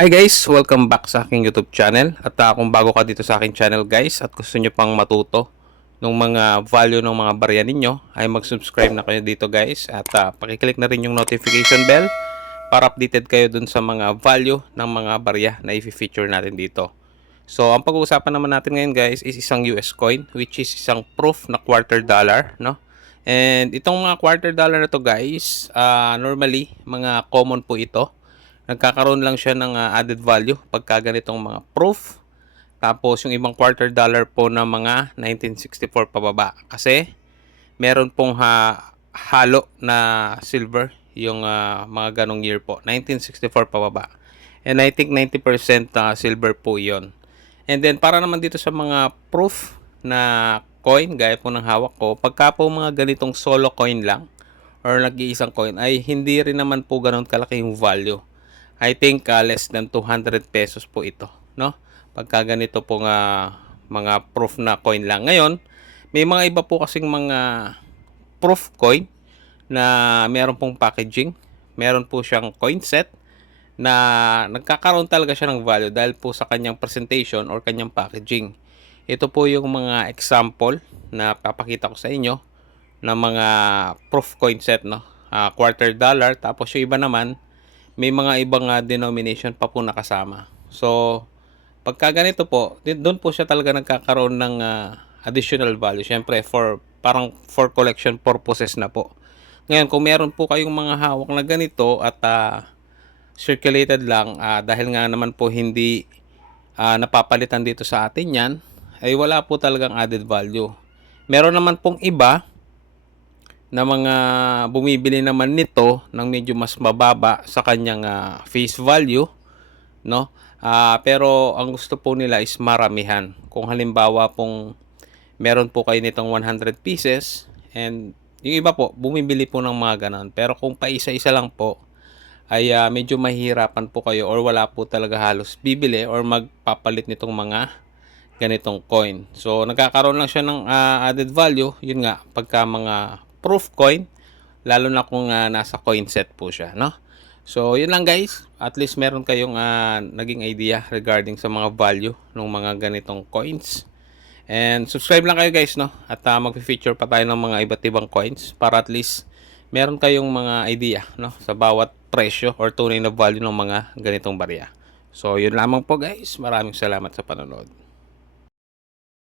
Hi guys! Welcome back sa aking YouTube channel. At kung bago ka dito sa aking channel guys at gusto nyo pang matuto ng mga value ng mga barya ninyo, ay mag-subscribe na kayo dito guys. At pakiclick na rin yung notification bell para updated kayo dun sa mga value ng mga barya na i-feature natin dito. So ang pag-uusapan naman natin ngayon guys is isang US coin, which is isang proof na quarter dollar, no? And itong mga quarter dollar na to guys, normally mga common po ito. Nagkakaroon lang siya ng added value pagka ganitong mga proof. Tapos yung ibang quarter dollar po na mga 1964 pababa. Kasi meron pong halo na silver yung mga ganong year po. 1964 pababa. And I think 90% silver po yon. And then para naman dito sa mga proof na coin, gaya po ng hawak ko, pagka po mga ganitong solo coin lang or nag-iisang coin, ay hindi rin naman po ganun kalaki yung value. I think less than 200 pesos po ito, no? Pagka ganito po mga proof na coin lang. Ngayon, may mga iba po kasing mga proof coin na meron pong packaging. Meron po siyang coin set na nagkakaroon talaga siya ng value dahil po sa kanyang presentation or kanyang packaging. Ito po yung mga example na papakita ko sa inyo ng mga proof coin set, no? Quarter dollar, tapos yung iba naman may mga ibang denomination pa po nakasama. So, pagka ganito po, doon po siya talaga nagkakaroon ng additional value. Siyempre, parang for collection purposes na po. Ngayon, kung meron po kayong mga hawak na ganito at circulated lang, dahil nga naman po hindi napapalitan dito sa atin yan, ay wala po talagang added value. Meron naman pong iba na mga bumibili naman nito ng medyo mas mababa sa kanyang face value, no? Pero ang gusto po nila is maramihan. Kung halimbawa pong meron po kayo nitong 100 pieces and yung iba po bumibili po ng mga ganon. Pero kung paisa-isa lang po ay medyo mahihirapan po kayo or wala po talaga halos bibili or magpapalit nitong mga ganitong coin. So nagkakaroon lang siya ng added value, yun nga, pagka mga proof coin, lalo na kung nasa coin set po siya, no? So yun lang guys, at least meron kayong naging idea regarding sa mga value ng mga ganitong coins. And subscribe lang kayo guys, no? At mag-feature pa tayo ng mga iba't ibang coins para at least meron kayong mga idea, no, sa bawat presyo or tunay na value ng mga ganitong barya. So yun lamang po guys, maraming salamat sa panonood.